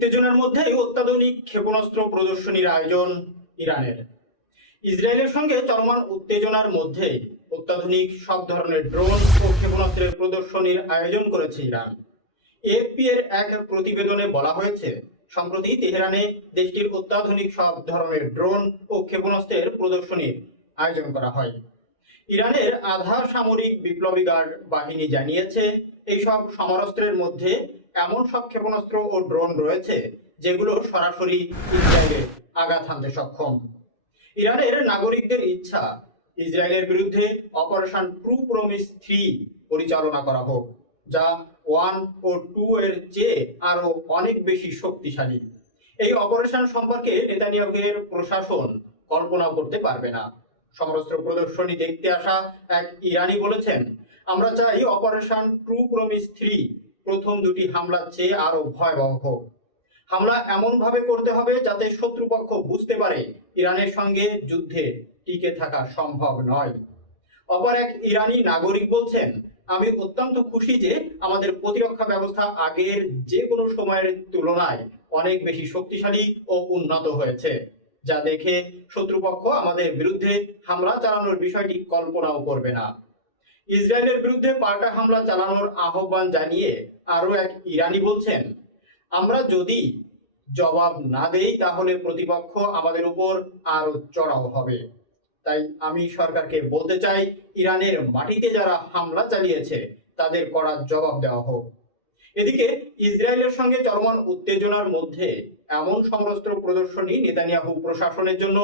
উত্তেজনার মধ্যেই অত্যাধুনিক ক্ষেপণাস্ত্র প্রদর্শনীর আয়োজন ইরানের। ইসরায়েলের সঙ্গে চলমান উত্তেজনার মধ্যে অত্যাধুনিক সব ধরনের ড্রোন ও ক্ষেপণাস্ত্রের প্রদর্শনীর আয়োজন করেছে ইরান। এএফপি এর এক প্রতিবেদনে বলা হয়েছে, সম্প্রতি তেহরানে দেশটির অত্যাধুনিক সব ধরনের ড্রোন ও ক্ষেপণাস্ত্রের প্রদর্শনীর আয়োজন করা হয়। ইরানের আধা সামরিক বিপ্লবী গার্ড বাহিনী জানিয়েছে এইসব সমরাস্ত্রের মধ্যে এমন সব ক্ষেপণাস্ত্র ও ড্রোন রয়েছে যেগুলো সরাসরি ইসরায়েলে আঘাত হানতে সক্ষম। ইরানের নাগরিকদের ইচ্ছা, ইসরায়েলের বিরুদ্ধে অপারেশন ট্রু প্রমিস থ্রি পরিচালনা করা হোক, যা ওয়ান ও টু এর চেয়ে আরও অনেক বেশি শক্তিশালী। এই অপারেশন সম্পর্কে নেতানিয়াহুয়ের প্রশাসন কল্পনা করতে পারবে না। সমরাস্ত্র প্রদর্শনী দেখতে আসা এক ইরানি বলেছেন আমরা চাই অপারেশন ট্রু প্রমিস থ্রি প্রথম দুটি হামলার চেয়ে আরও ভয়াবহ হোক। হামলা এমন ভাবে করতে হবে যাতে শত্রুপক্ষ বুঝতে পারে ইরানের সঙ্গে যুদ্ধে টিকে থাকা সম্ভব নয়। অপর এক ইরানি নাগরিক বলছেন, আমি অত্যন্ত খুশি যে আমাদের প্রতিরক্ষা ব্যবস্থা আগের যে কোনো সময়ের তুলনায় অনেক বেশি শক্তিশালী ও উন্নত হয়েছে, যা দেখে শত্রুপক্ষ আমাদের বিরুদ্ধে হামলা চালানোর বিষয়টি কল্পনাও করবে না। ইসরায়েলের বিরুদ্ধে পাল্টা হামলা চালানোর আহ্বান জানিয়ে আরও এক ইরানি বলছেন, আমরা যদি জবাব না দেই তাহলে প্রতিপক্ষ আমাদের উপর আরও চড়াও হবে। তাই আমি সরকারকে বলতে চাই, ইরানের মাটিতে যারা হামলা চালিয়েছে তাদের করা জবাব দেওয়া হোক। এদিকে ইসরায়েলের সঙ্গে চলমান উত্তেজনার মধ্যে এমন সমরাস্ত্র প্রদর্শনী নেতানিয়াহু প্রশাসনের জন্য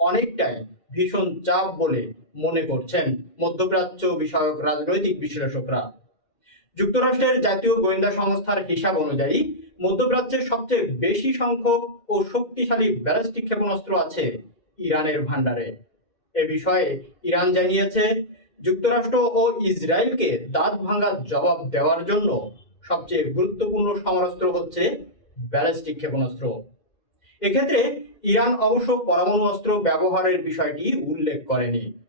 অনেকটাই ভীষণ চাপ বলে মনে করছেন মধ্যপ্রাচ্য বিষয়ক রাজনৈতিক বিশ্লেষকরা। যুক্তরাষ্ট্রের জাতীয় গোয়েন্দা সংস্থার হিসাব অনুযায়ী মধ্যপ্রাচ্যের সবচেয়ে বেশি সংখ্যক ও শক্তিশালী ব্যালিস্টিক ক্ষেপণাস্ত্র আছে ইরানের ভান্ডারে এ বিষয়ে ইরান জানিয়েছে, যুক্তরাষ্ট্র ও ইসরায়েলকে দাঁত ভাঙার জবাব দেওয়ার জন্য সবচেয়ে গুরুত্বপূর্ণ সমরাস্ত্র হচ্ছে ব্যালিস্টিক ক্ষেপণাস্ত্র। এক্ষেত্রে ইরান অবশ্য পরমাণু অস্ত্র ব্যবহারের বিষয়টি উল্লেখ করেনি।